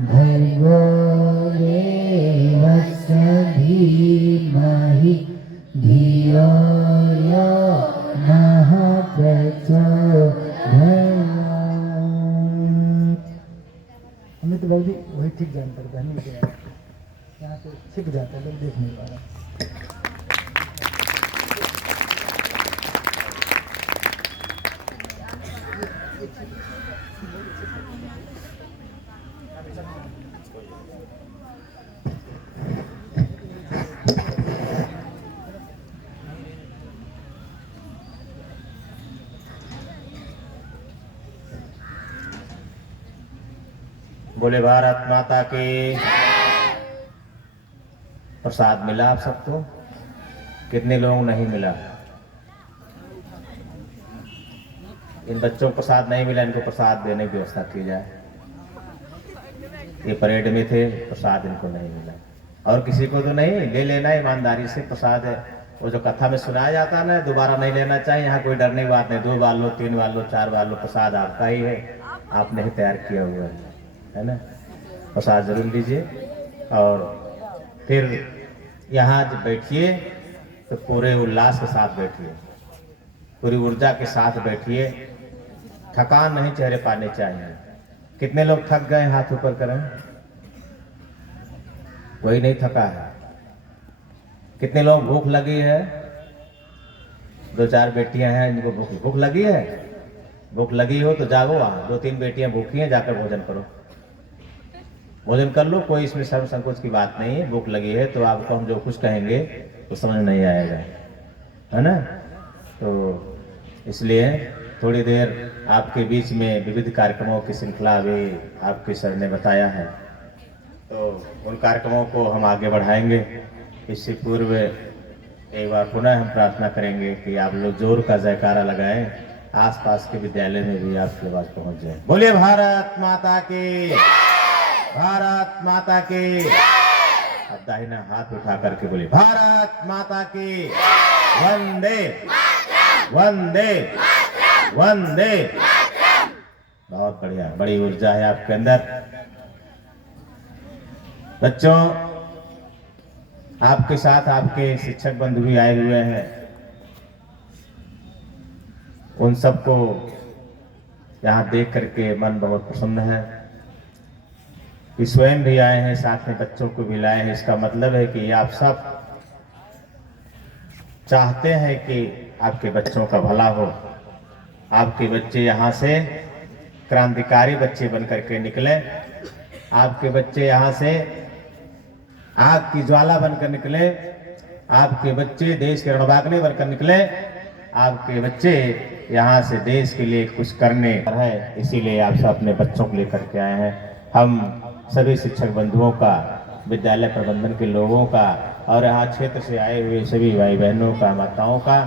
भर्गो देवस्य धीमहि धियो यो नः प्रचोदयात्। हमें तो वही ठीक जान पड़ता है, नहीं क्या यहाँ से छिप जाता है, लोग देख नहीं पा रहा। बोले भारत माता की। प्रसाद मिला आप सबको? कितने लोगों नहीं मिला? इन बच्चों को प्रसाद नहीं मिला, इनको प्रसाद देने की व्यवस्था की जाए। ये परेड में थे, प्रसाद इनको नहीं मिला। और किसी को तो नहीं ले लेना, ईमानदारी से प्रसाद है। वो जो कथा में सुनाया जाता है ना, दोबारा नहीं लेना चाहिए। यहाँ कोई डरने की बात नहीं। 2 बार लो, 3 बार लो, 4 बार लो, प्रसाद आपका ही है, आपने ही तैयार किया हुआ है ना। प्रसाद जरूर लीजिए। और फिर यहाँ जब बैठिए तो पूरे उल्लास के साथ बैठिए, पूरी ऊर्जा के साथ बैठिए। थकान नहीं चेहरे पाने चाहिए। कितने लोग थक गए? हाथ ऊपर करें। कोई नहीं थका है। कितने लोग भूख लगी है? 2-4 बेटियां हैं जिनको भूख लगी है। भूख लगी हो तो जागो। वहां 2-3 बेटियां भूखी हैं, जाकर भोजन करो, भोजन कर लो। कोई इसमें शर्म संकोच की बात नहीं है। भूख लगी है तो आपको हम जो कुछ कहेंगे तो समझ नहीं आएगा, है ना। तो इसलिए थोड़ी देर आपके बीच में विविध कार्यक्रमों की श्रृंखला भी आपके सर ने बताया है, तो उन कार्यक्रमों को हम आगे बढ़ाएंगे। इससे पूर्व एक बार पुनः हम प्रार्थना करेंगे कि आप लोग जोर का जयकारा लगाएं, आसपास के विद्यालय में भी आपकी आवाज पहुंच जाए। बोलिए भारत माता की, भारत माता की। अब दाहिना हाथ उठा करके बोलिए भारत माता की। वंदे वंदे वंदे। बहुत बढ़िया, बड़ी ऊर्जा है आपके अंदर। बच्चों, आपके साथ आपके शिक्षक बंधु भी आए हुए हैं। उन सबको यहाँ देख करके मन बहुत प्रसन्न है। कि स्वयं भी आए हैं, साथ में बच्चों को भी लाए हैं। इसका मतलब है कि आप सब चाहते हैं कि आपके बच्चों का भला हो। आपके बच्चे यहाँ से क्रांतिकारी बच्चे बनकर के निकले। आपके बच्चे यहाँ से आग की ज्वाला बनकर निकले। आपके बच्चे देश के रणबागने बनकर निकले। आपके बच्चे यहाँ से देश के लिए कुछ करने है। इसीलिए आप सब अपने बच्चों को लेकर के आए हैं। हम सभी शिक्षक बंधुओं का, विद्यालय प्रबंधन के लोगों का और यहाँ क्षेत्र से आए हुए सभी भाई बहनों का, माताओं का,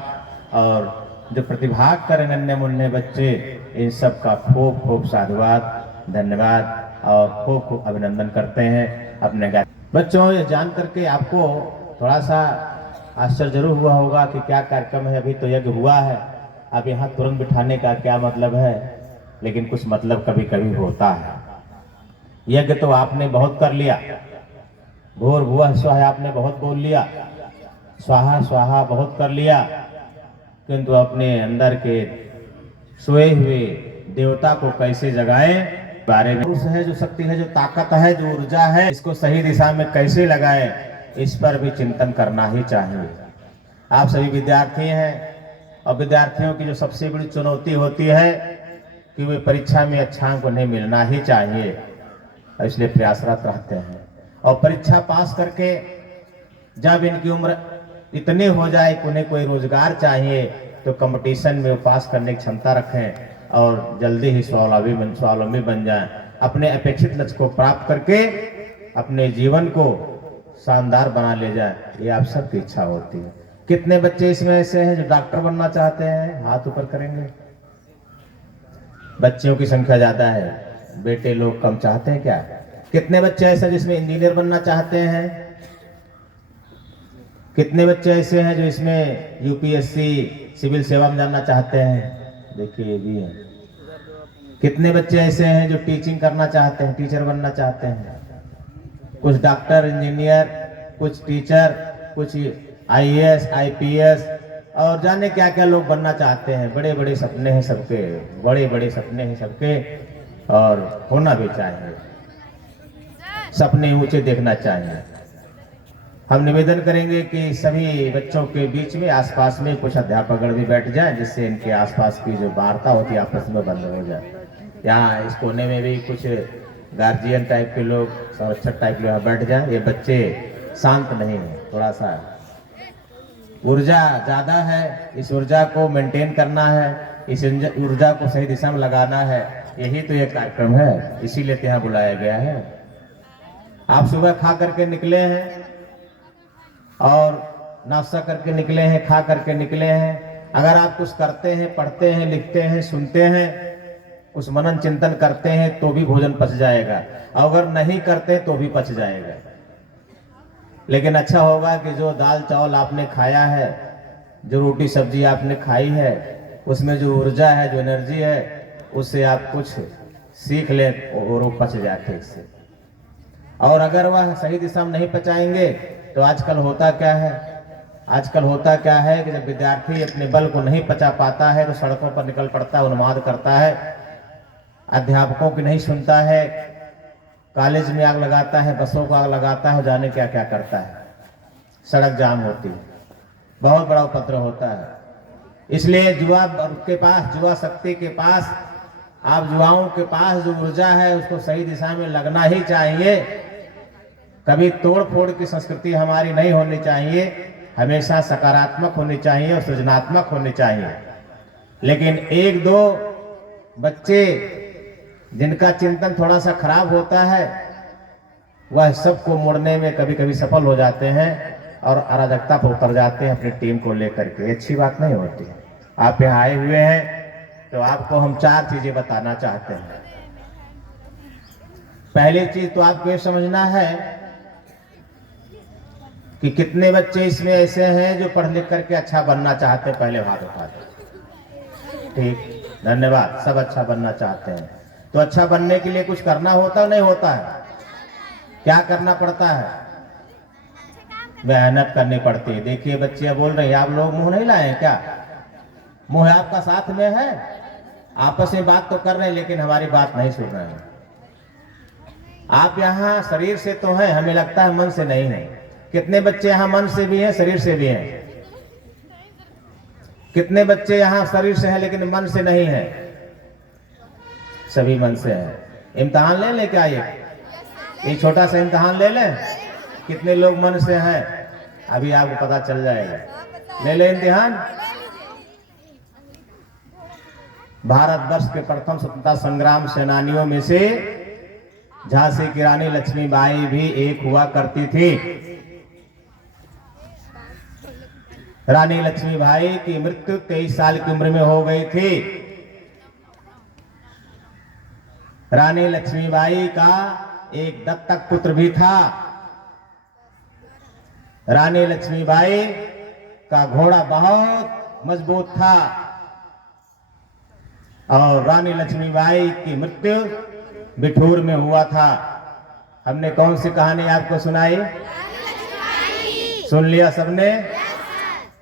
और जो प्रतिभाग कर नन्हे मुन्ने बच्चे, इन सब का खूब खूब साधुवाद, धन्यवाद और खूब खूब अभिनंदन करते हैं अपने। बच्चों, ये जान करके आपको थोड़ा सा आश्चर्य जरूर हुआ होगा कि क्या कार्यक्रम है। अभी तो यज्ञ हुआ है, अब यहाँ तुरंत बिठाने का क्या मतलब है। लेकिन कुछ मतलब कभी कभी होता है। यज्ञ तो आपने बहुत कर लिया, भूर भुवः स्वः आपने बहुत बोल लिया, स्वाहा स्वाहा बहुत कर लिया, किंतु अपने अंदर के सोए हुए देवता को कैसे जगाएं, बारे में है जो शक्ति है, जो ताकत है, जो ऊर्जा है, इसको सही दिशा में कैसे लगाएं, इस पर भी चिंतन करना ही चाहिए। आप सभी विद्यार्थी हैं और विद्यार्थियों की जो सबसे बड़ी चुनौती होती है कि वे परीक्षा में अच्छा अंक उन्हें मिलना ही चाहिए, इसलिए प्रयासरत रहते हैं। और परीक्षा पास करके जब इनकी उम्र इतनी हो जाए कि उन्हें कोई रोजगार चाहिए, तो कंपटीशन में पास करने की क्षमता रखें और जल्दी ही स्वावलंबी बन जाएं। अपने अपेक्षित लक्ष्य को प्राप्त करके अपने जीवन को शानदार बना ले जाए, ये आप सबकी इच्छा होती है। कितने बच्चे इसमें ऐसे हैं जो डॉक्टर बनना चाहते हैं? हाथ ऊपर करेंगे। बच्चियों की संख्या ज्यादा है, बेटे लोग कम चाहते हैं क्या? कितने बच्चे ऐसे जिसमें इंजीनियर बनना चाहते हैं? कितने बच्चे ऐसे हैं जो इसमें यूपीएससी सिविल सेवा में जानना चाहते हैं? देखिए ये भी है। कितने बच्चे ऐसे हैं जो टीचिंग करना चाहते हैं, टीचर बनना चाहते हैं, कुछ डॉक्टर, इंजीनियर, कुछ टीचर, कुछ आईएएस, आईपीएस और जाने क्या क्या लोग बनना चाहते हैं। बड़े बड़े सपने हैं सबके, बड़े बड़े सपने हैं सबके, और होना भी चाहिए, सपने ऊंचे देखना चाहिए। हम निवेदन करेंगे कि सभी बच्चों के बीच में आसपास में कुछ अध्यापकगण भी बैठ जाएं, जिससे इनके आसपास की जो वार्ता होती है आपस में बंद हो जाए। यहाँ इस कोने में भी कुछ गार्जियन टाइप के लोग, संरक्षक टाइप के लोग बैठ जाएं। ये बच्चे शांत नहीं है, थोड़ा सा ऊर्जा ज़्यादा है, इस ऊर्जा को मेंटेन करना है, इस ऊर्जा को सही दिशा में लगाना है। यही तो ये कार्यक्रम है, इसीलिए तो यहाँ बुलाया गया है। आप सुबह खा करके निकले हैं और नाश्ता करके निकले हैं, खा करके निकले हैं। अगर आप कुछ करते हैं, पढ़ते हैं, लिखते हैं, सुनते हैं, कुछ मनन चिंतन करते हैं तो भी भोजन पच जाएगा, अगर नहीं करते तो भी पच जाएगा। लेकिन अच्छा होगा कि जो दाल चावल आपने खाया है, जो रोटी सब्जी आपने खाई है, उसमें जो ऊर्जा है, जो एनर्जी है, उससे आप कुछ सीख ले और वो पच जाए ठीक से। और अगर वह सही दिशा में नहीं पचाएंगे तो आजकल होता क्या है, आजकल होता क्या है कि जब विद्यार्थी अपने बल को नहीं पचा पाता है तो सड़कों पर निकल पड़ता है, उन्माद करता है, अध्यापकों की नहीं सुनता है, कॉलेज में आग लगाता है, बसों को आग लगाता है, जाने क्या क्या करता है, सड़क जाम होती है, बहुत बड़ा उपद्रव होता है। इसलिए युवा के पास, युवा शक्ति के पास, आप युवाओं के पास जो ऊर्जा है उसको सही दिशा में लगना ही चाहिए। कभी तोड़ फोड़ की संस्कृति हमारी नहीं होनी चाहिए, हमेशा सकारात्मक होनी चाहिए और सृजनात्मक होनी चाहिए। लेकिन एक दो बच्चे जिनका चिंतन थोड़ा सा खराब होता है, वह सबको मोड़ने में कभी कभी सफल हो जाते हैं और अराजकता पर उतर जाते हैं अपनी टीम को लेकर के। अच्छी बात नहीं होती। आप यहाँ आए हुए हैं तो आपको हम 4 चीजें बताना चाहते हैं। पहली चीज तो आपको ये समझना है कि कितने बच्चे इसमें ऐसे हैं जो पढ़ लिख करके अच्छा बनना चाहते हैं। पहले हाथ उठा दो। ठीक, धन्यवाद। सब अच्छा बनना चाहते हैं। तो अच्छा बनने के लिए कुछ करना होता नहीं होता है? क्या करना पड़ता है? मेहनत करनी पड़ती है। देखिए बच्चे बोल रहे हैं, आप लोग मुंह नहीं लाए क्या? मुंह आपका साथ में है, आपस में बात तो कर रहे हैं लेकिन हमारी बात नहीं सुन रहे हैं। आप यहाँ शरीर से तो हैं, हमें लगता है मन से नहीं है। कितने बच्चे यहाँ मन से भी हैं, शरीर से भी हैं? कितने बच्चे यहाँ शरीर से हैं लेकिन मन से नहीं है? सभी मन से हैं। इम्तिहान ले लें क्या? ये छोटा सा इम्तिहान ले लें, कितने लोग मन से हैं अभी आपको पता चल जाएगा। ले लें इम्तिहान। भारतवर्ष के प्रथम स्वतंत्रता संग्राम सेनानियों में से झांसी की रानी लक्ष्मीबाई भी एक हुआ करती थी। रानी लक्ष्मीबाई की मृत्यु 23 साल की उम्र में हो गई थी। रानी लक्ष्मीबाई का एक दत्तक पुत्र भी था। रानी लक्ष्मीबाई का घोड़ा बहुत मजबूत था और रानी लक्ष्मीबाई की मृत्यु बिठूर में हुआ था। हमने कौन सी कहानी आपको सुनाई? सुन लिया सबने?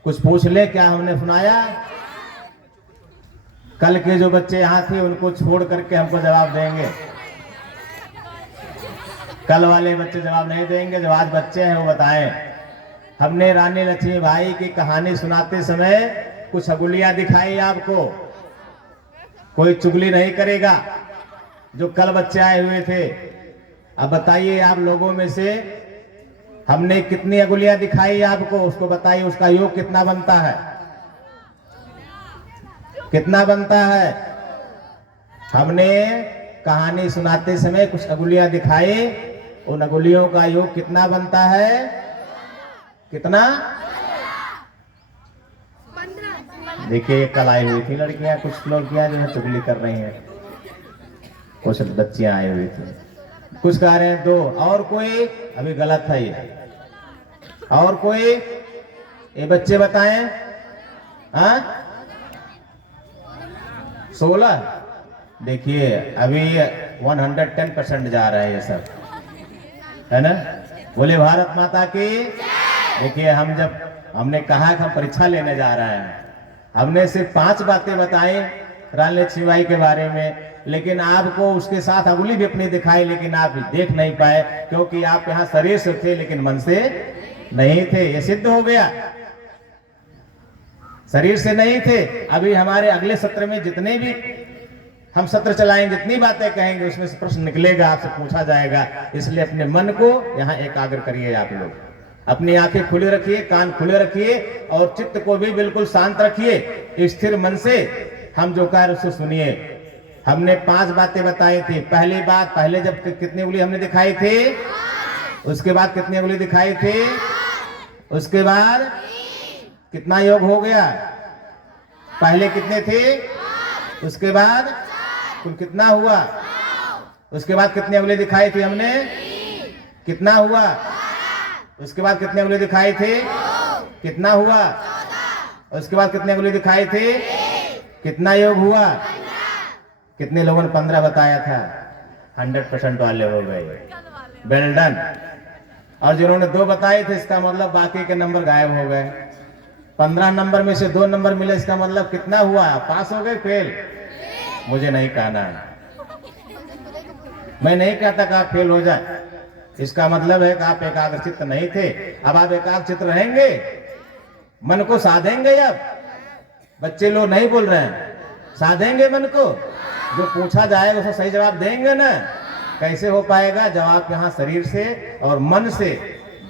कुछ पूछ ले क्या हमने सुनाया? कल के जो बच्चे यहाँ थे उनको छोड़ करके हमको जवाब देंगे। कल वाले बच्चे जवाब नहीं देंगे, जो आज बच्चे हैं वो बताएं। हमने रानी लक्ष्मीबाई की कहानी सुनाते समय कुछ अगुलियां दिखाई आपको, कोई चुगली नहीं करेगा। जो कल बच्चे आए हुए थे, अब बताइए आप लोगों में से हमने कितनी अगुलियां दिखाई आपको, उसको बताइए। उसका योग कितना बनता है? कितना बनता है? हमने कहानी सुनाते समय कुछ अगुलियां दिखाई, उन अगुलियों का योग कितना बनता है? कितना? देखिए कल आई हुई थी लड़कियां, कुछ लड़कियां जो है चुगली कर रही हैं, कुछ बच्चियां आई हुई थी, कुछ कह रहे हैं 2 और कोई अभी गलत है ये। और कोई? ये बच्चे बताएं। हाँ 16 देखिए अभी 110% जा रहे हैं ये सब, है ना। बोले भारत माता की। देखिए हमने कहा कि हम परीक्षा लेने जा रहे हैं, हमने सिर्फ 5 बातें बताई रानी लक्ष्मीबाई के बारे में, लेकिन आपको उसके साथ अंगुली भी अपनी दिखाई, लेकिन आप देख नहीं पाए क्योंकि आप यहाँ शरीर से थे लेकिन मन से नहीं थे। ये सिद्ध हो गया, शरीर से नहीं थे। अभी हमारे अगले सत्र में जितने भी हम सत्र चलाएंगे, जितनी बातें कहेंगे उसमें से प्रश्न निकलेगा, आपसे पूछा जाएगा। इसलिए अपने मन को यहाँ एकाग्र करिए। आप लोग अपनी आंखें खुली रखिए, कान खुले रखिए और चित्त को भी बिल्कुल शांत रखिए। स्थिर मन से हम जो कह रहे उसको सुनिए। हमने 5 बातें बताई थी। पहली बात, पहले जब कितनी उंगली हमने दिखाई थी, उसके बाद कितनी उंगली दिखाई थी, उसके बाद कितना योग हो गया, पहले कितने थे, उसके बाद कुल कितना हुआ, उसके बाद कितनी उंगली दिखाई थी हमने, कितना हुआ, उसके बाद कितनी उंगली दिखाई थी, कितना हुआ, उसके बाद कितनी उंगली दिखाई थी, कितना योग हुआ। कितने लोगों ने 15 बताया था? 100% वाले हो गए, वेल डन। और जिन्होंने 2 बताए थे इसका मतलब बाकी के नंबर गायब हो गए। 15 नंबर में से 2 नंबर मिले, इसका मतलब कितना हुआ, पास हो गए फेल? मुझे नहीं कहना है, मैं नहीं कहता कि आप फेल हो जाए। इसका मतलब है कि आप एकाग्रचित्त नहीं थे। अब आप एकाग्रचित्त रहेंगे, मन को साधेंगे। अब बच्चे लोग नहीं बोल रहे हैं, साधेंगे मन को, जो पूछा जाएगा उसको सही जवाब देंगे ना। कैसे हो पाएगा? जब आप यहाँ शरीर से और मन से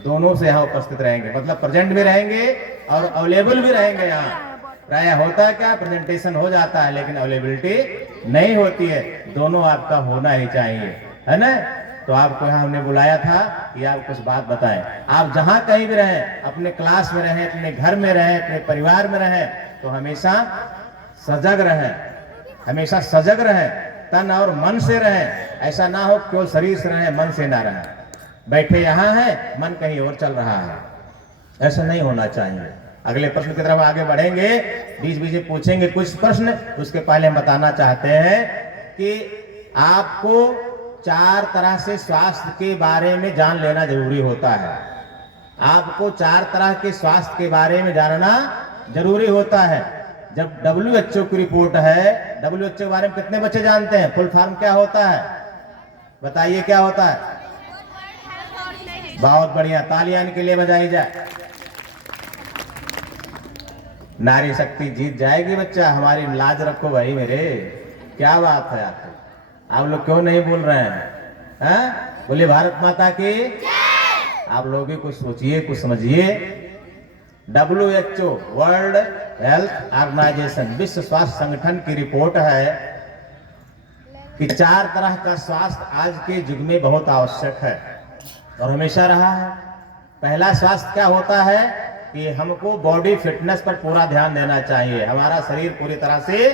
दोनों से यहाँ उपस्थित रहेंगे, मतलब प्रेजेंट भी रहेंगे और अवेलेबल भी रहेंगे। यहाँ प्राय होता है क्या, प्रेजेंटेशन हो जाता है लेकिन अवेलेबिलिटी नहीं होती है। दोनों आपका होना ही चाहिए, है ना। तो आपको यहाँ हमने बुलाया था कि आप कुछ बात बताएं। आप जहां कहीं भी रहें, अपने क्लास में रहें, अपने घर में रहें, अपने परिवार में रहें, तो हमेशा सजग रहें, हमेशा सजग रहें, तन और मन से रहें। ऐसा ना हो केवल शरीर से रहें, मन से ना रहें। बैठे यहाँ हैं, मन कहीं और चल रहा है, ऐसा नहीं होना चाहिए। अगले प्रश्न की तरफ आगे बढ़ेंगे, बीच बीच में पूछेंगे कुछ प्रश्न। उसके पहले हम बताना चाहते हैं कि आपको 4 तरह से स्वास्थ्य के बारे में जान लेना जरूरी होता है। आपको 4 तरह के स्वास्थ्य के बारे में जानना जरूरी होता है। जब WHO की रिपोर्ट है, WHO के बारे में कितने बच्चे जानते हैं? फुल फॉर्म क्या होता है, बताइए क्या होता है? बहुत बढ़िया, तालियां इनके लिए बजाई जाए। नारी शक्ति जीत जाएगी बच्चा, हमारी लाज रखो भाई मेरे, क्या बात है। आप लोग क्यों नहीं बोल रहे हैं? बोलिए भारत माता की। आप लोग भी कुछ सोचिए, कुछ समझिए। WHO वर्ल्ड हेल्थ ऑर्गेनाइजेशन, विश्व स्वास्थ्य संगठन की रिपोर्ट है कि 4 तरह का स्वास्थ्य आज के युग में बहुत आवश्यक है और हमेशा रहा है। पहला स्वास्थ्य क्या होता है कि हमको बॉडी फिटनेस पर पूरा ध्यान देना चाहिए। हमारा शरीर पूरी तरह से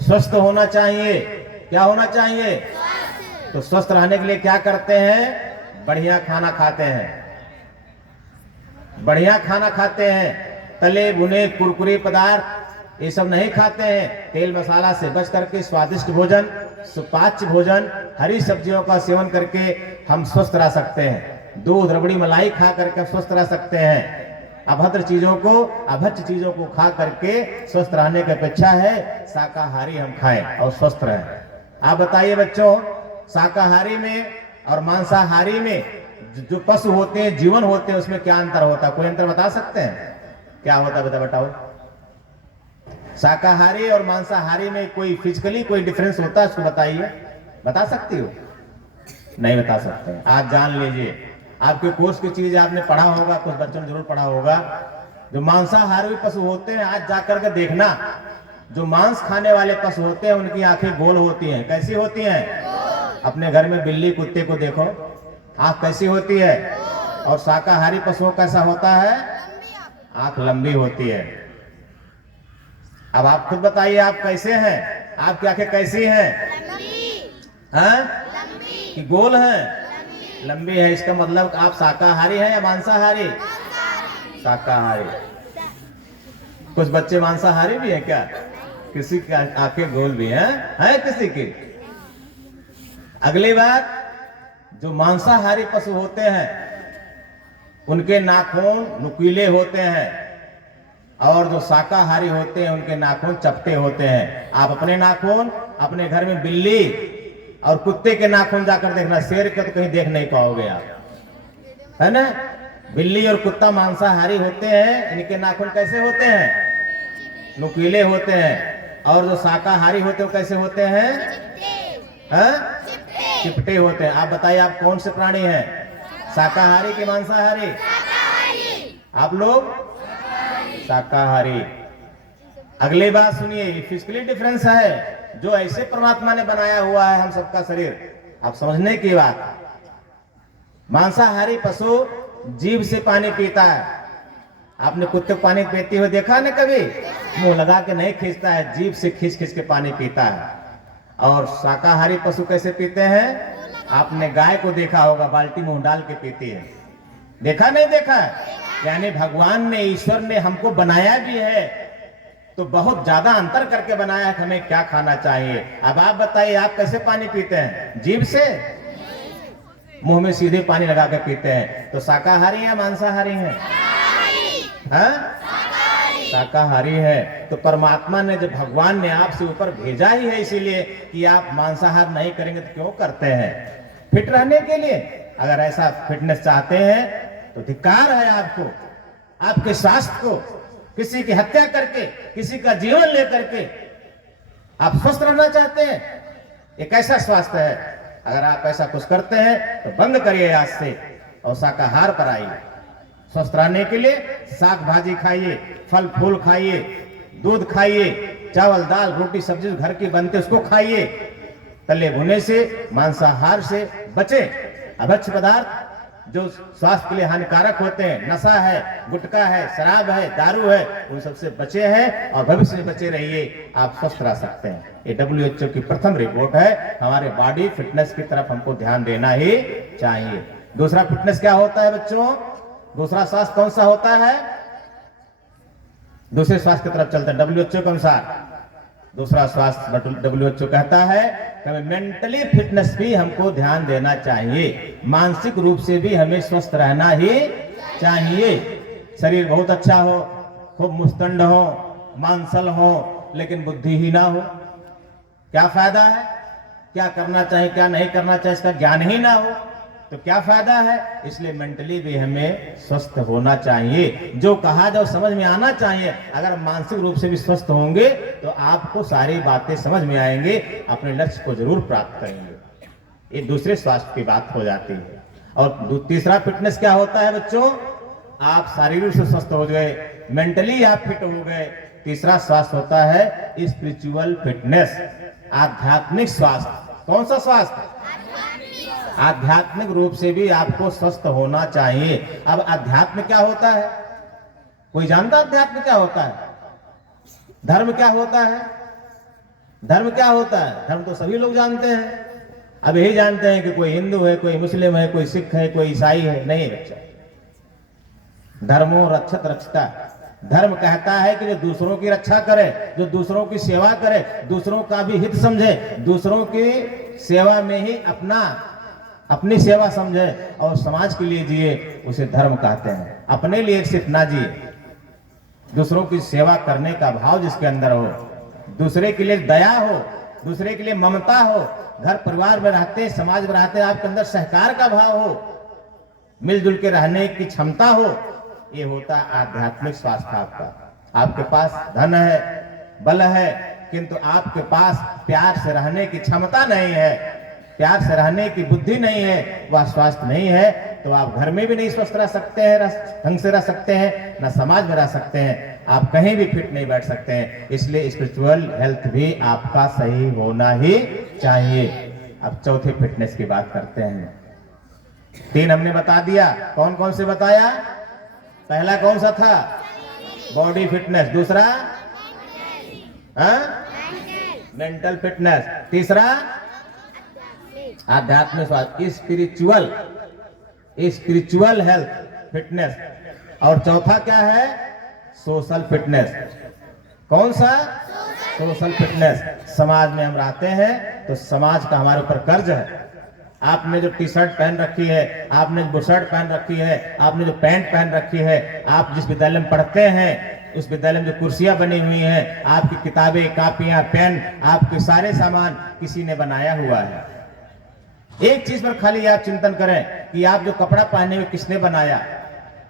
स्वस्थ होना चाहिए। क्या होना चाहिए? तो स्वस्थ रहने के लिए क्या करते हैं? बढ़िया खाना खाते हैं, बढ़िया खाना खाते हैं। तले भुने कुरकुरे पदार्थ ये सब नहीं खाते हैं। तेल मसाला से बच करके स्वादिष्ट भोजन, सुपाच्य भोजन, हरी सब्जियों का सेवन करके हम स्वस्थ रह सकते हैं। दूध, रबड़ी, मलाई खा करके हम स्वस्थ रह सकते हैं। अभद्र चीजों को, अभच्य चीजों को खा करके स्वस्थ रहने की अपेक्षा है शाकाहारी हम खाएं और स्वस्थ रहें। आप बताइए बच्चों, शाकाहारी में और मांसाहारी में जो पशु होते हैं, जीवन होते हैं, उसमें क्या अंतर होता है? कोई अंतर बता सकते हैं? क्या होता है बताओ। शाकाहारी और मांसाहारी में कोई फिजिकली कोई डिफरेंस होता है? उसको बताइए, बता सकती हो? नहीं बता सकते। आज जान लीजिए, आपके कोर्स की चीज आपने पढ़ा होगा, कुछ बच्चों ने जरूर पढ़ा होगा। जो मांसाहारी पशु होते हैं, आज जाकर के देखना, जो मांस खाने वाले पशु होते हैं उनकी आंखें गोल होती हैं। कैसी होती हैं? अपने घर में बिल्ली कुत्ते को देखो, आंख कैसी होती है। और शाकाहारी पशुओं कैसा होता है? आंख लंबी होती है। अब आप खुद बताइए, आप कैसे हैं? आपकी आंखें कैसी हैं? कि गोल हैं? लंबी है। इसका मतलब आप शाकाहारी हैं या मांसाहारी? शाकाहारी। कुछ बच्चे मांसाहारी भी हैं क्या? किसी की आंखें गोल भी हैं, है किसी की? अगली बात, जो मांसाहारी पशु होते हैं उनके नाखून नुकीले होते हैं, और जो शाकाहारी होते हैं उनके नाखून चपटे होते हैं। आप अपने नाखून, अपने घर में बिल्ली और कुत्ते के नाखून जाकर देखना, शेर के तो कहीं देख नहीं पाओगे आप, है ना। बिल्ली और कुत्ता मांसाहारी होते हैं, इनके नाखून कैसे होते हैं? नुकीले होते हैं। और जो शाकाहारी होते हैं कैसे होते हैं? चिपटे होते हैं। आप बताइए, आप कौन से प्राणी हैं, शाकाहारी कि मांसाहारी? आप लोग शाकाहारी। अगली बात सुनिए, फिजिकली डिफरेंस है जो ऐसे परमात्मा ने बनाया हुआ है हम सबका शरीर, आप समझने की बात। मांसाहारी पशु जीभ से पानी पीता है। आपने कुत्ते को पानी पीते हुए देखा ना कभी? मुंह लगा के नहीं खींचता है, जीभ से खींच खींच के पानी पीता है। और शाकाहारी पशु कैसे पीते हैं? आपने गाय को देखा होगा, बाल्टी मुंह डाल के पीती है। देखा नहीं देखा? यानी भगवान ने, ईश्वर ने हमको बनाया भी है तो बहुत ज्यादा अंतर करके बनाया है हमें क्या खाना चाहिए। अब आप बताइए, आप कैसे पानी पीते हैं? जीभ से, मुंह में सीधे पानी लगा के पीते हैं। तो शाकाहारी हैं मांसाहारी हैं? शाकाहारी है। तो परमात्मा ने, जब भगवान ने आपसे ऊपर भेजा ही है इसीलिए कि आप मांसाहार नहीं करेंगे तो क्यों करते हैं? फिट रहने के लिए। अगर ऐसा फिटनेस चाहते हैं तो धिक्कार है आपको, आपके स्वास्थ्य को। किसी की हत्या करके, किसी का जीवन लेकर के आप स्वस्थ रहना चाहते हैं? ये कैसा स्वास्थ्य है? अगर आप ऐसा कुछ करते हैं तो बंद करिए आज से और शाकाहार पर आइए। स्वस्थ रहने के लिए साग भाजी खाइए, फल फूल खाइए, दूध खाइए, चावल दाल रोटी सब्जी घर की बनते उसको खाइए। तले भुने से, मांसाहार से बचे। अभक्ष्य पदार्थ जो स्वास्थ्य के लिए हानिकारक होते हैं, नशा है, गुटखा है, शराब है, दारू है, उन सबसे बचे हैं और भविष्य में बचे रहिए, आप स्वस्थ रह सकते हैं। ये WHO की प्रथम रिपोर्ट है। हमारे बॉडी फिटनेस की तरफ हमको ध्यान देना ही चाहिए। दूसरा फिटनेस क्या होता है बच्चों? दूसरा स्वास्थ्य कौन सा होता है? दूसरे स्वास्थ्य की तरफ चलते हैं WHO के अनुसार। दूसरा स्वास्थ्य WHO कहता है कि मेंटली फिटनेस भी हमको ध्यान देना चाहिए। मानसिक रूप से भी हमें स्वस्थ रहना ही चाहिए। शरीर बहुत अच्छा हो, खूब मुस्तंड हो, मांसल हो, लेकिन बुद्धि ही ना हो, क्या फायदा है? क्या करना चाहिए, क्या नहीं करना चाहिए, इसका ज्ञान ही ना हो तो क्या फायदा है? इसलिए मेंटली भी हमें स्वस्थ होना चाहिए। जो कहा जाए समझ में आना चाहिए। अगर मानसिक रूप से भी स्वस्थ होंगे तो आपको सारी बातें समझ में आएंगे, अपने लक्ष्य को जरूर प्राप्त करेंगे। ये दूसरे स्वास्थ्य की बात हो जाती है। और तीसरा फिटनेस क्या होता है बच्चों? आप शारीरिक से स्वस्थ हो गए, मेंटली आप फिट हो गए। तीसरा स्वास्थ्य होता है स्पिरिचुअल फिटनेस, आध्यात्मिक स्वास्थ्य। कौन सा स्वास्थ्य? आध्यात्मिक रूप से भी आपको स्वस्थ होना चाहिए। अब अध्यात्म क्या होता है? कोई जानता अध्यात्म क्या होता है? धर्म क्या होता है? धर्म क्या होता है? धर्म तो सभी लोग जानते हैं। अब यही जानते हैं कि कोई हिंदू है, कोई मुस्लिम है, कोई सिख है, कोई ईसाई है। नहीं बच्चा, धर्मो रक्षत रक्षता। धर्म कहता है कि जो दूसरों की रक्षा करे, जो दूसरों की सेवा करे, दूसरों का भी हित समझे, दूसरों की सेवा में ही अपनी सेवा समझे और समाज के लिए जिए, उसे धर्म कहते हैं। अपने लिए सिर्फ ना जिए, दूसरों की सेवा करने का भाव जिसके अंदर हो, दूसरे के लिए दया हो, दूसरे के लिए ममता हो, घर परिवार में रहते, समाज में रहते आपके अंदर सहकार का भाव हो, मिलजुल के रहने की क्षमता हो, ये होता है आध्यात्मिक स्वास्थ्य आपका। आपके पास धन है, बल है, किंतु आपके पास प्यार से रहने की क्षमता नहीं है, प्यार से रहने की बुद्धि नहीं है, वह स्वास्थ्य नहीं है, तो आप घर में भी नहीं स्वस्थ रह सकते हैं, ढंग से रह सकते हैं, ना समाज में रह सकते हैं, आप कहीं भी फिट नहीं बैठ सकते हैं। इसलिए स्पिरिचुअल हेल्थ भी आपका सही होना ही चाहिए। अब चौथे फिटनेस की बात करते हैं। 3 हमने बता दिया, कौन कौन से बताया? पहला कौन सा था? Body fitness. दूसरा मेंटल फिटनेस। तीसरा आध्यात्मिक स्वास्थ्य, स्पिरिचुअल हेल्थ फिटनेस। और चौथा क्या है? Social fitness. कौन सा? Social fitness. समाज में हम रहते हैं तो समाज का हमारे ऊपर कर्ज है, आपने जो टी शर्ट पहन रखी है, आपने जो बुशर्ट पहन रखी है, आपने जो पैंट पहन रखी है, आप जिस विद्यालय में पढ़ते हैं उस विद्यालय में जो कुर्सियां बनी हुई हैं, आपकी किताबें, कापियां, पेन, आपके सारे सामान किसी ने बनाया हुआ है। एक चीज पर खाली आप चिंतन करें कि आप जो कपड़ा पहने हुए किसने बनाया,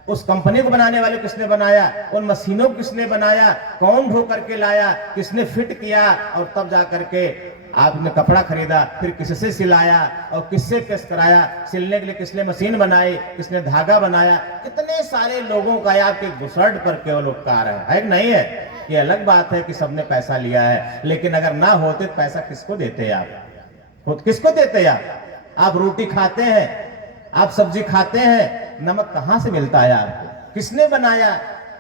उस कंपनी को बनाने वाले किसने बनाया, उन मशीनों को किसने बनाया, कौन ढो करके लाया, किसने फिट किया, और तब जा करके आपने कपड़ा खरीदा, फिर किससे सिलाया और किससे प्रेस कराया, सिलने के लिए किसने मशीन बनाई, किसने धागा बनाया। कितने सारे लोगों का आपके बुशर्ट पर केवल उपकार है कि नहीं है? ये अलग बात है कि सबने पैसा लिया है, लेकिन अगर ना होते तो पैसा किसको देते आप? किसको देते आप रोटी खाते हैं, आप सब्जी खाते हैं, नमक कहां से मिलता है आपको? किसने बनाया,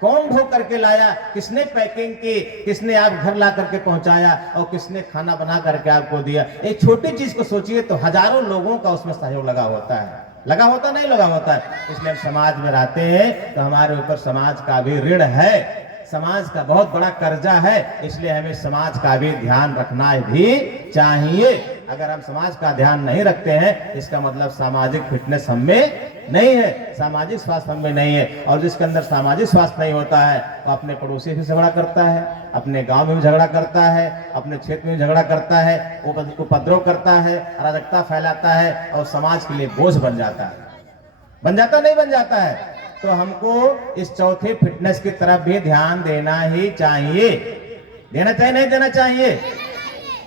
कौन ढो करके लाया, किसने पैकिंग की, किसने आप घर ला करके पहुंचाया और किसने खाना बना करके आपको दिया? एक छोटी चीज को सोचिए तो हजारों लोगों का उसमें सहयोग लगा होता है। लगा होता नहीं लगा होता है? इसलिए हम समाज में रहते हैं तो हमारे ऊपर समाज का भी ऋण है, समाज का बहुत बड़ा कर्जा है, इसलिए हमें समाज का भी ध्यान रखना भी चाहिए। अगर हम समाज का ध्यान नहीं रखते हैं इसका मतलब सामाजिक फिटनेस हम में नहीं है, सामाजिक स्वास्थ्य हम में नहीं है। और जिसके अंदर सामाजिक स्वास्थ्य नहीं होता है वो अपने पड़ोसी से झगड़ा करता है, अपने गांव में भी झगड़ा करता है, अपने क्षेत्र में भी झगड़ा करता है, उपद्रव करता है, अराजकता फैलाता है और समाज के लिए बोझ बन जाता है। बन जाता नहीं बन जाता है? तो हमको इस चौथे फिटनेस की तरफ भी ध्यान देना ही चाहिए। देना चाहिए नहीं देना चाहिए?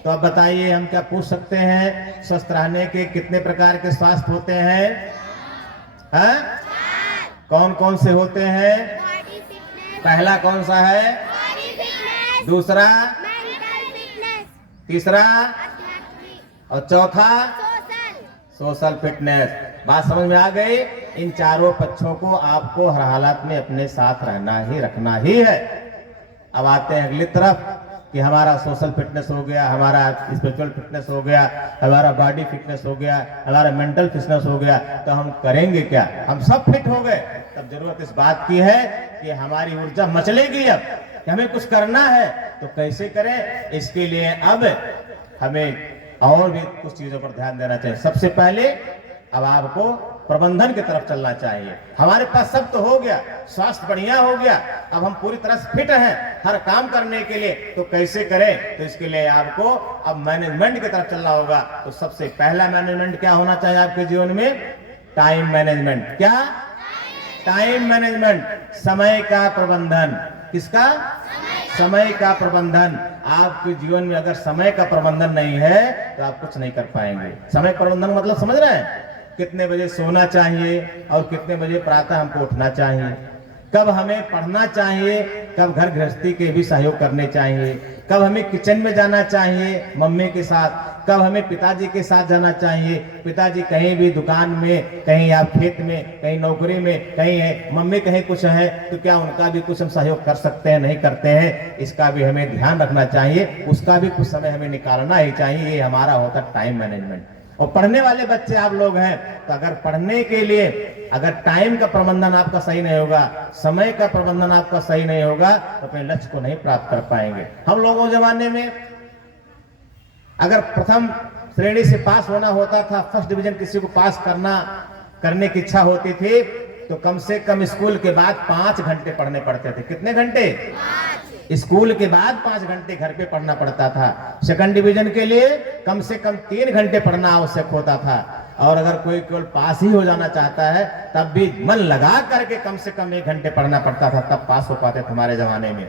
तो अब बताइए, हम क्या पूछ सकते हैं, स्वस्थ रहने के कितने प्रकार के स्वास्थ्य होते हैं? हाँ? कौन कौन से होते हैं? पहला कौन सा है? दूसरा, तीसरा और चौथा सोशल फिटनेस। बात समझ में आ गई? इन चारों पक्षों को आपको हर हालात में अपने साथ रहना ही रखना ही है। अब आते हैं अगली तरफ कि हमारा सोशल फिटनेस हो गया, हमारा स्पिरिचुअल फिटनेस हो गया, हमारा बॉडी फिटनेस हो गया, हमारा मेंटल फिटनेस हो गया, तो हम करेंगे क्या? हम सब फिट हो गए, तब जरूरत इस बात की है कि हमारी ऊर्जा मचलेगी अब कि हमें कुछ करना है। तो कैसे करें? इसके लिए अब हमें और भी कुछ चीजों पर ध्यान देना चाहिए। सबसे पहले अब आपको प्रबंधन की तरफ चलना चाहिए। हमारे पास सब तो हो गया, स्वास्थ्य बढ़िया हो गया, अब हम पूरी तरह से फिट हैं हर काम करने के लिए, तो कैसे करें? तो इसके लिए आपको अब मैनेजमेंट की तरफ चलना होगा। तो सबसे पहला मैनेजमेंट क्या होना चाहिए आपके जीवन में? Time management. क्या? टाइम मैनेजमेंट, समय का प्रबंधन। किसका? समय का प्रबंधन। आपके जीवन में अगर समय का प्रबंधन नहीं है तो आप कुछ नहीं कर पाएंगे। समय प्रबंधन मतलब समझ रहे हैं? कितने बजे सोना चाहिए और कितने बजे प्रातः हमको उठना चाहिए, कब हमें पढ़ना चाहिए, कब घर गृहस्थी के भी सहयोग करने चाहिए, कब हमें किचन में जाना चाहिए मम्मी के साथ, कब हमें पिताजी के साथ जाना चाहिए। पिताजी कहीं भी दुकान में, कहीं आप खेत में, कहीं नौकरी में, कहीं है, मम्मी कहीं कुछ है, तो क्या उनका भी कुछ हम सहयोग कर सकते हैं? नहीं करते हैं, इसका भी हमें ध्यान रखना चाहिए। उसका भी कुछ समय हमें निकालना ही चाहिए। ये हमारा होता है टाइम मैनेजमेंट। और पढ़ने वाले बच्चे आप लोग हैं, तो अगर पढ़ने के लिए अगर टाइम का प्रबंधन आपका सही नहीं होगा, समय का प्रबंधन आपका सही नहीं होगा, तो अपने लक्ष्य को नहीं प्राप्त कर पाएंगे। हम लोगों जमाने में अगर प्रथम श्रेणी से पास होना होता था, फर्स्ट डिवीजन किसी को पास करने की इच्छा होती थी, तो कम से कम स्कूल के बाद 5 घंटे पढ़ने पड़ते थे। कितने घंटे? स्कूल के बाद 5 घंटे घर पे पढ़ना पड़ता था। सेकंड डिवीजन के लिए कम से कम 3 घंटे पढ़ना आवश्यक होता था। और अगर कोई केवल पास ही हो जाना चाहता है तब भी मन लगा करके कम से कम 1 घंटे पढ़ना पड़ता था, तब पास हो पाते थे हमारे जमाने में।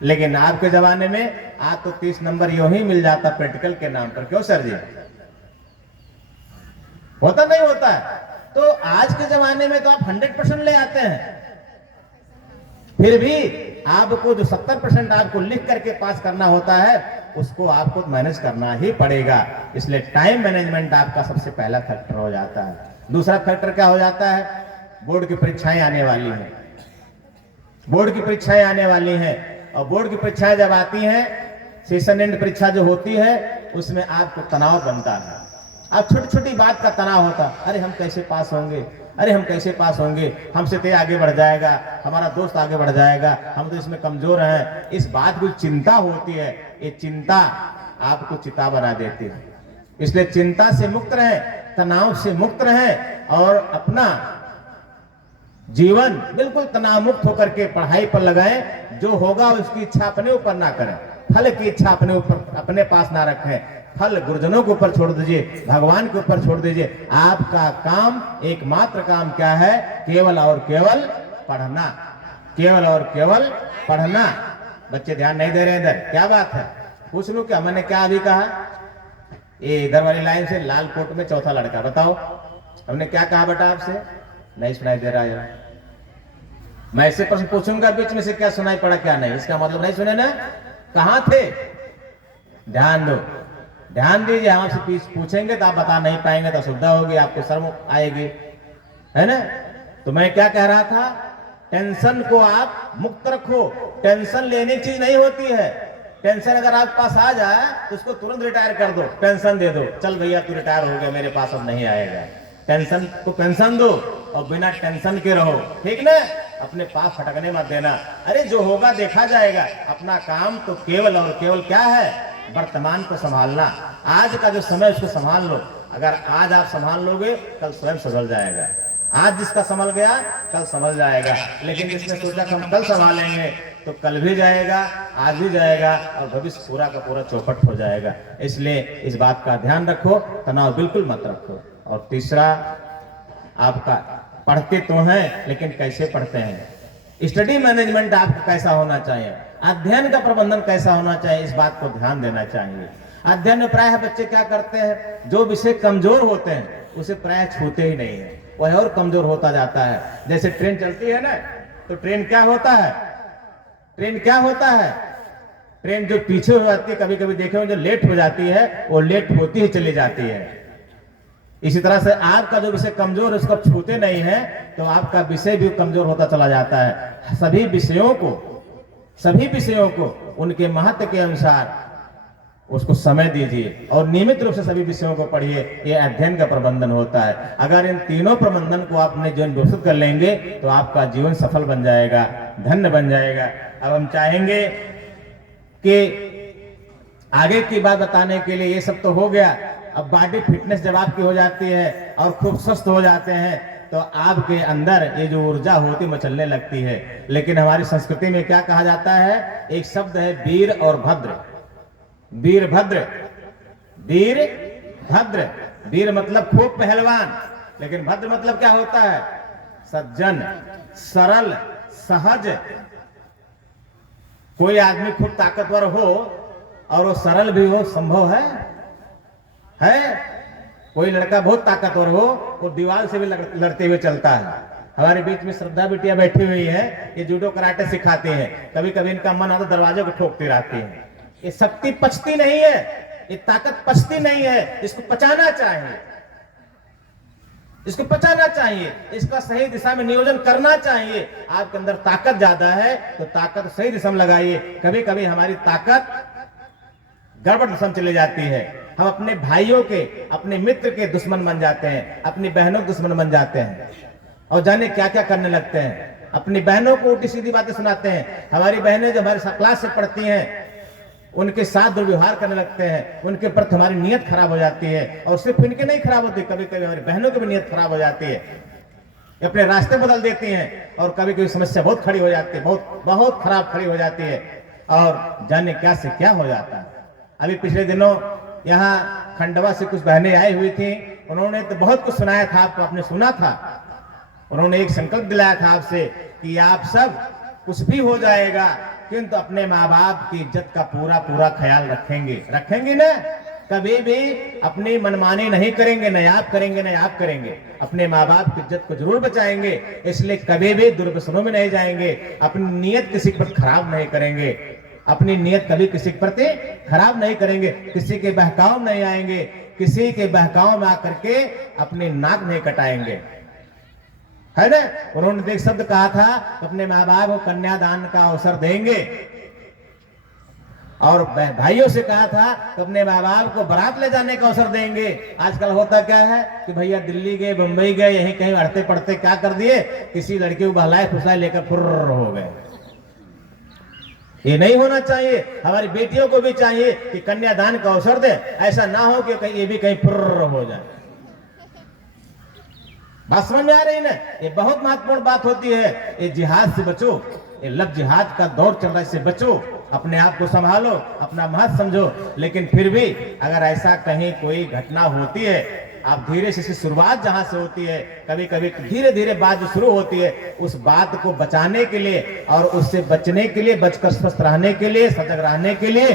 लेकिन आपके जमाने में आज तो 30 नंबर यूं ही मिल जाता प्रैक्टिकल के नाम पर। क्यों सर जी? होता नहीं होता है? तो आज के जमाने में तो आप 100% ले आते हैं, फिर भी आपको जो 70% आपको लिख करके पास करना होता है उसको आपको मैनेज करना ही पड़ेगा। इसलिए टाइम मैनेजमेंट आपका सबसे पहला फैक्टर हो जाता है। दूसरा फैक्टर क्या हो जाता है? बोर्ड की परीक्षाएं आने वाली हैं। बोर्ड की परीक्षाएं आने वाली हैं और बोर्ड की परीक्षाएं जब आती हैं, सेशन एंड परीक्षा जो होती है, उसमें आपको तनाव बनता है। आप छोटी छोटी बात का तनाव होता, अरे हम कैसे पास होंगे, अरे हम कैसे पास होंगे, हमसे तो आगे बढ़ जाएगा, हमारा दोस्त आगे बढ़ जाएगा, हम तो इसमें कमजोर हैं। इस बात की चिंता होती है, ये चिंता आपको चिता बना देती है। इसलिए चिंता से मुक्त रहें, तनाव से मुक्त रहें और अपना जीवन बिल्कुल तनाव मुक्त होकर के पढ़ाई पर लगाएं। जो होगा उसकी इच्छा अपने ऊपर ना करें, फल की इच्छा अपने ऊपर अपने पास ना रखें, फल गुरुजनों के ऊपर छोड़ दीजिए, भगवान के ऊपर छोड़ दीजिए। आपका काम, एकमात्र काम क्या है? केवल और केवल पढ़ना, केवल और केवल पढ़ना। बच्चे ध्यान नहीं दे रहे इधर, क्या बात है? पूछ लूं क्या? मैंने क्या अभी कहा? ये इधर वाली लाइन से लाल कोट में चौथा लड़का, बताओ हमने क्या कहा बेटा आपसे? नहीं सुनाई दे रहा है। मैं ऐसे प्रश्न पूछूंगा बीच में से, क्या सुनाई पड़ा क्या नहीं, इसका मतलब नहीं सुने ना। कहां थे? ध्यान दो, ध्यान दीजिए। हम आपसे पूछेंगे तो आप बता नहीं पाएंगे तो असुविधा होगी, आपको शर्म आएगी, है ना। तो मैं क्या कह रहा था? टेंशन को आप मुक्त रखो। टेंशन लेने की चीज नहीं होती है। टेंशन अगर आप पास आ जाए तो उसको तुरंत रिटायर कर दो, पेंशन दे दो, चल भैया तू रिटायर हो गया, मेरे पास अब नहीं आएगा। टेंशन को पेंशन दो और बिना टेंशन के रहो, ठीक ना। अपने पास फटकने मत देना। अरे जो होगा देखा जाएगा। अपना काम तो केवल और केवल क्या है? वर्तमान को संभालना। आज का जो समय उसको संभाल लो। अगर आज आप संभाल लोगे कल स्वयं सुधर जाएगा। आज जिसका संभल गया कल संभल जाएगा, लेकिन जिसने सोचा कि हम कल संभालेंगे तो कल भी जाएगा, आज भी जाएगा और भविष्य पूरा का पूरा चौपट हो जाएगा। इसलिए इस बात का ध्यान रखो, तनाव बिल्कुल मत रखो। और तीसरा, आपका पढ़ते तो हैं लेकिन कैसे पढ़ते हैं? स्टडी मैनेजमेंट आपका कैसा होना चाहिए? अध्ययन का प्रबंधन कैसा होना चाहिए? इस बात को ध्यान देना चाहिए। अध्ययन में प्रायः बच्चे क्या करते हैं? जो विषय कमजोर होते हैं उसे प्रायः छूते ही नहीं है, वह और कमजोर होता जाता है। जैसे ट्रेन चलती है ना, तो ट्रेन क्या होता है? ट्रेन क्या होता है? ट्रेन जो पीछे हो जाती है, कभी कभी देखे जो लेट हो जाती है, वो लेट होती ही चली जाती है। इसी तरह से आपका जो विषय कमजोर है उसको छूते नहीं है तो आपका विषय भी कमजोर होता चला जाता है। सभी विषयों को उनके महत्व के अनुसार उसको समय दीजिए और नियमित रूप से सभी विषयों को पढ़िए। ये अध्ययन का प्रबंधन होता है। अगर इन तीनों प्रबंधन को आपने जीवन विकसित कर लेंगे तो आपका जीवन सफल बन जाएगा, धन्य बन जाएगा। अब हम चाहेंगे कि आगे की बात बताने के लिए ये सब तो हो गया। अब बॉडी फिटनेस जब आपकी हो जाती है और खूब स्वस्थ हो जाते हैं तो आपके अंदर ये जो ऊर्जा होती है मचलने लगती है। लेकिन हमारी संस्कृति में क्या कहा जाता है? एक शब्द है वीर और भद्र। वीरभद्र, वीरभद्र। वीर मतलब खूब पहलवान, लेकिन भद्र मतलब क्या होता है? सज्जन, सरल, सहज। कोई आदमी खूब ताकतवर हो और वो सरल भी हो, संभव है? कोई लड़का बहुत ताकतवर हो, वो दीवार से भी लड़ते हुए चलता है। हमारे बीच में श्रद्धा बिटिया बैठी हुई है, ये जूडो कराटे सिखाती हैं। कभी कभी इनका मन आता दरवाजे को ठोकती रहती है। ये शक्ति पचती नहीं है, ये ताकत पचती नहीं है। इसको पचाना चाहिए, इसको पचाना चाहिए, इसका सही दिशा में नियोजन करना चाहिए। आपके अंदर ताकत ज्यादा है तो ताकत सही दिशा में लगाइए। कभी कभी हमारी ताकत गड़बड़ दिशा में चली जाती है। हम अपने भाइयों के, अपने मित्र के दुश्मन बन जाते हैं, अपनी बहनों के दुश्मन बन जाते हैं और जाने क्या क्या करने लगते हैं। अपनी बहनों को उल्टी सीधी बातें सुनाते हैं। हमारी बहनें जो हमारे क्लास से पढ़ती हैं उनके साथ दुर्व्यवहार करने लगते हैं, उनके प्रति हमारी नीयत खराब हो जाती है। और सिर्फ इनके नहीं खराब होती, कभी कभी हमारी बहनों की भी नीयत खराब हो जाती है, अपने रास्ते बदल देती हैं और कभी कभी समस्या बहुत खड़ी हो जाती है, बहुत खराब खड़ी हो जाती है और जाने क्या से क्या हो जाता है। अभी पिछले दिनों यहाँ खंडवा से कुछ बहनें आई हुई थी, उन्होंने तो बहुत कुछ सुनाया था आपको, आपने सुना था। उन्होंने एक संकल्प दिलाया था आपसे कि आप सब कुछ भी हो जाएगा किंतु अपने माँ बाप की इज्जत का पूरा पूरा ख्याल रखेंगे ना। कभी भी अपनी मनमानी नहीं करेंगे, न आप करेंगे न आप करेंगे। अपने माँ बाप की इज्जत को जरूर बचाएंगे, इसलिए कभी भी दुर्व्यसनों में नहीं जाएंगे। अपनी नीयत किसी पर खराब नहीं करेंगे, अपनी नीयत कभी किसी के प्रति खराब नहीं करेंगे, किसी के बहकाव नहीं आएंगे, किसी के बहकाव में आकर के अपनी नाक नहीं कटाएंगे, है ना। उन्होंने एक शब्द कहा था, अपने माँ बाप को कन्यादान का अवसर देंगे और भाइयों से कहा था कि अपने माँ बाप को बारात ले जाने का अवसर देंगे। आजकल होता क्या है कि भैया दिल्ली गए, बंबई गए, यहीं कहीं अड़ते पड़ते क्या कर दिए, किसी लड़की को बहलाए फुसलाए लेकर फुर्र हो गए। ये नहीं होना चाहिए। हमारी बेटियों को भी चाहिए कि कन्यादान का अवसर दे, ऐसा ना हो कि कहीं ये भी कहीं फुर्र हो जाए। बात समझ में आ रही ना? ये बहुत महत्वपूर्ण बात होती है। ये जिहाद से बचो, ये लव जिहाद का दौर चल रहा है, इससे बचो, अपने आप को संभालो, अपना महत्व समझो। लेकिन फिर भी अगर ऐसा कहीं कोई घटना होती है, आप धीरे से, शुरुआत जहां से होती है, कभी कभी धीरे धीरे बात जो शुरू होती है, उस बात को बचाने के लिए और उससे बचने के लिए, बचकर स्वस्थ रहने के लिए, सजग रहने के लिए,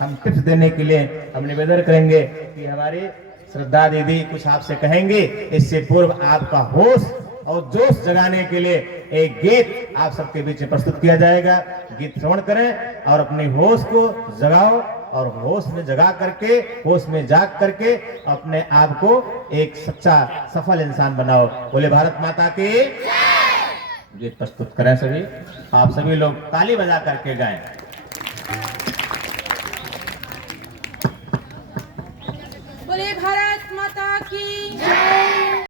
हम टिप्स देने के लिए हम निवेदन करेंगे कि हमारी श्रद्धा दीदी कुछ आपसे कहेंगे। इससे पूर्व आपका होश और जोश जगाने के लिए एक गीत आप सबके बीच में प्रस्तुत किया जाएगा। गीत श्रवण करें और अपने होश को जगाओ और होश में जगा करके, होश में जाग करके अपने आप को एक सच्चा सफल इंसान बनाओ। बोले भारत माता की। गीत प्रस्तुत करें सभी, आप सभी लोग ताली बजा करके गाएं।